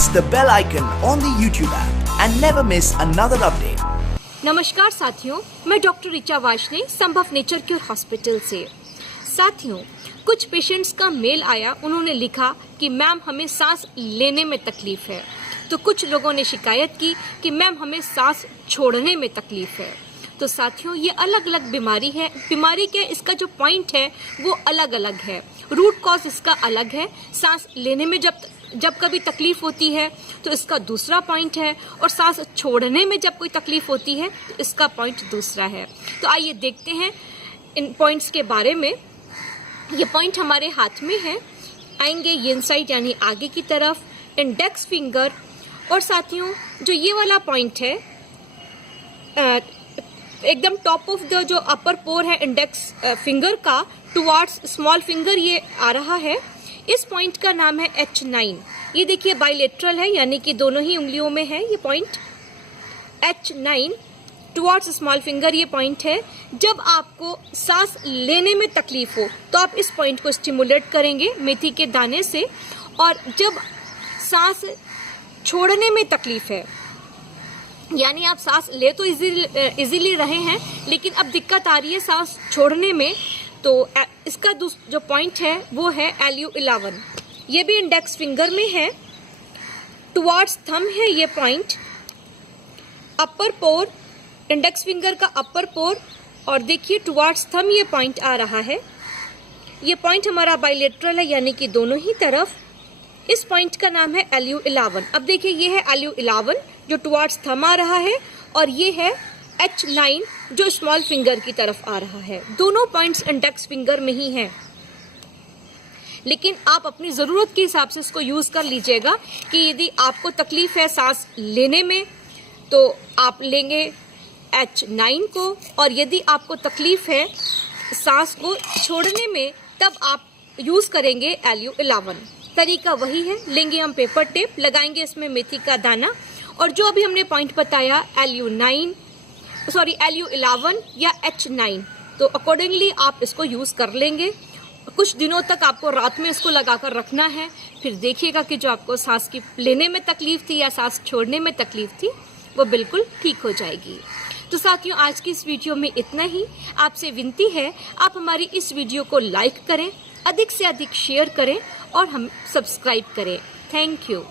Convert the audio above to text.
press the bell icon on the YouTube app and never miss another update. नमस्कार साथियों, मैं doctor Richa Varshney संभव nature cure hospital से। साथियों, कुछ पेशेंट्स का मेल आया, उन्होंने लिखा कि मैम हमें सांस लेने में तकलीफ है। तो कुछ लोगों ने शिकायत की कि मैम हमें सांस छोड़ने में तकलीफ है। तो साथियों, ये अलग अलग बीमारी है। बीमारी के इसका जो पॉइंट है वो अलग अलग है, रूट कॉज इसका अलग है। सांस लेने में जब कभी तकलीफ होती है तो इसका दूसरा पॉइंट है, और सांस छोड़ने में जब कोई तकलीफ होती है तो इसका पॉइंट दूसरा है। तो आइए देखते हैं इन पॉइंट्स के बारे में। ये पॉइंट हमारे हाथ में है, आएंगे ये इनसाइड यानी आगे की तरफ, इंडेक्स फिंगर। और साथियों, जो ये वाला पॉइंट है एकदम टॉप ऑफ द जो अपर पोर है इंडेक्स फिंगर का टुवार्ड्स स्मॉल फिंगर ये आ रहा है। इस पॉइंट का नाम है H9। ये देखिए बाइलेटरल है, यानी कि दोनों ही उंगलियों में है ये point. H9 towards small finger ये पॉइंट है। जब आपको सांस लेने में तकलीफ हो तो आप इस पॉइंट को स्टिमुलेट करेंगे मेथी के दाने से, और जब सांस छोड़ने में तकलीफ है, यानी आप सांस ले तो इजीली रहे हैं लेकिन अब दिक्कत आ रही है सांस छोड़ने में, तो इसका जो पॉइंट है वो है LU11। ये भी इंडेक्स फिंगर में है, टुवार्ड्स थंब है ये पॉइंट, अपर पोर, इंडेक्स फिंगर का अपर पोर, और देखिए टुवार्ड्स थंब ये पॉइंट आ रहा है। ये पॉइंट हमारा बाइलेटरल है, यानी कि दोनों ही तरफ। इस पॉइंट का नाम है LU11। अब देखिए ये है LU11 जो टुवार्ड्स थंब आ रहा है, और ये है H9 जो स्मॉल फिंगर की तरफ आ रहा है। दोनों पॉइंट्स इंडेक्स फिंगर में ही हैं, लेकिन आप अपनी ज़रूरत के हिसाब से इसको यूज़ कर लीजिएगा कि यदि आपको तकलीफ है सांस लेने में तो आप लेंगे H9 को, और यदि आपको तकलीफ है सांस को छोड़ने में तब आप यूज़ करेंगे LU11। तरीका वही है, लेंगे हम पेपर टेप, लगाएंगे इसमें मेथी का दाना, और जो अभी हमने पॉइंट बताया LU11 या H9, तो अकॉर्डिंगली आप इसको यूज़ कर लेंगे। कुछ दिनों तक आपको रात में इसको लगाकर रखना है, फिर देखिएगा कि जो आपको सांस की लेने में तकलीफ थी या सांस छोड़ने में तकलीफ थी वो बिल्कुल ठीक हो जाएगी। तो साथियों, आज की इस वीडियो में इतना ही। आपसे विनती है आप हमारी इस वीडियो को लाइक करें, अधिक से अधिक शेयर करें और हम सब्सक्राइब करें। Thank you.